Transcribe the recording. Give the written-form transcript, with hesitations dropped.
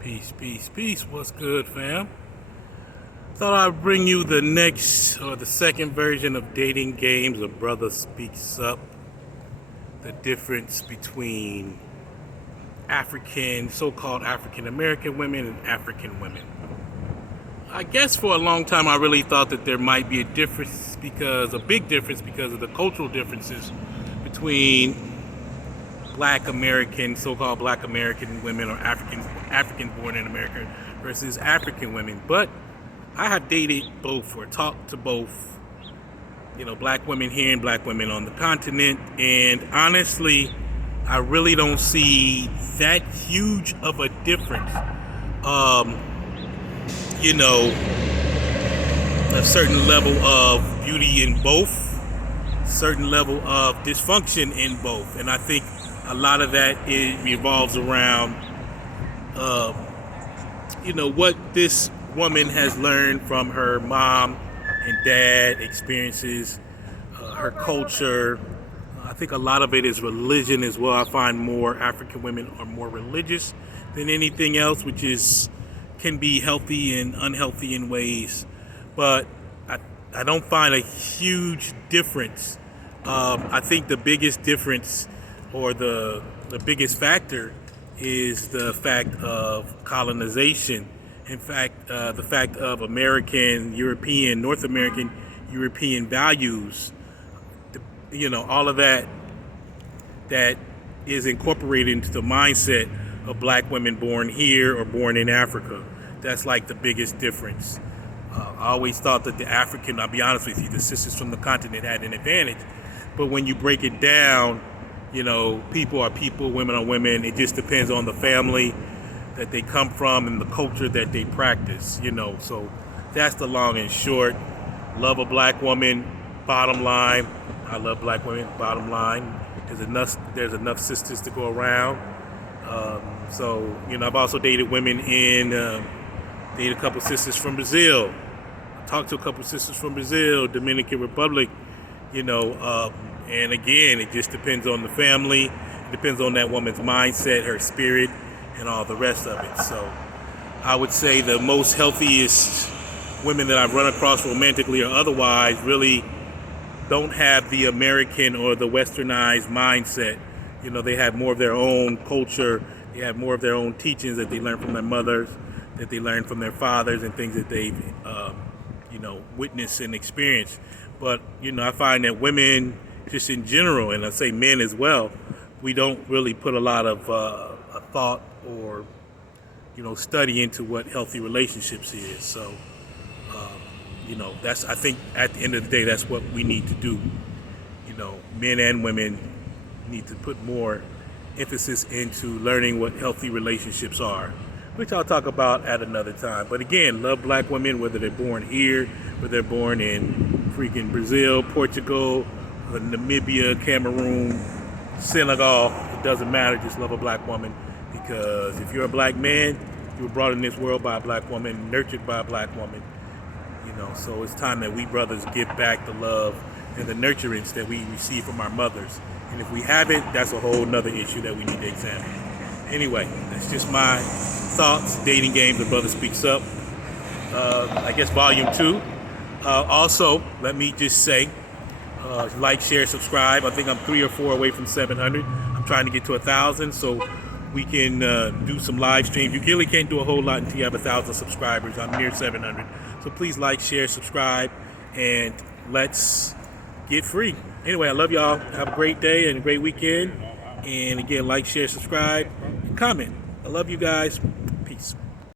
Peace, peace, peace. What's good, fam? Thought I'd bring you the next or the second version of dating games. A brother speaks up. The difference between so-called African American women and African women. I guess for a long time I really thought that there might be a big difference because of the cultural differences between so-called Black American women or African born in America versus African women. But I have dated both or talked to both, Black women here and Black women on the continent. And honestly, I really don't see that huge of a difference. A certain level of beauty in both, certain level of dysfunction in both. And I think a lot of that revolves around, what this woman has learned from her mom and dad experiences, her culture. I think a lot of it is religion as well. I find more African women are more religious than anything else, which can be healthy and unhealthy in ways. But I don't find a huge difference. I think the biggest difference or the biggest factor is the fact of colonization. In fact, the fact of North American, European values, all of that is incorporated into the mindset of Black women born here or born in Africa. That's like the biggest difference. I always thought that I'll be honest with you, the sisters from the continent had an advantage. But when you break it down, people are people, women are women. It just depends on the family that they come from and the culture that they practice, So that's the long and short. Love a Black woman, bottom line. I love Black women, bottom line. There's enough sisters to go around. I've also dated women dated a couple sisters from Brazil. Talked to a couple sisters from Brazil, Dominican Republic, and again, it just depends on the family. It depends on that woman's mindset, her spirit, and all the rest of it. So I would say the most healthiest women that I've run across romantically or otherwise really don't have the American or the westernized mindset. They have more of their own culture. They have more of their own teachings that they learn from their mothers, that they learn from their fathers, and things that they've, witnessed and experienced. But, I find that women, just in general, and I say men as well, we don't really put a lot of a thought or, study into what healthy relationships is. So, I think at the end of the day, that's what we need to do. Men and women need to put more emphasis into learning what healthy relationships are, which I'll talk about at another time. But again, love Black women, whether they're born here, whether they're born in freaking Brazil, Portugal, Namibia, Cameroon, Senegal. It doesn't matter. Just love a Black woman, because if you're a Black man, you were brought in this world by a Black woman, nurtured by a Black woman. So it's time that we brothers give back the love and the nurturance that we receive from our mothers. And if we haven't, that's a whole nother issue that we need to examine. Anyway, that's just my thoughts. Dating games, the brother speaks up. I guess volume 2. Also, let me just say, like, share, subscribe. I think I'm 3 or 4 away from 700. I'm trying to get to 1,000 so we can do some live streams. You really can't do a whole lot until you have 1,000 subscribers. I'm near 700. So please like, share, subscribe, and let's get free. Anyway, I love y'all. Have a great day and a great weekend. And again, like, share, subscribe, and comment. I love you guys.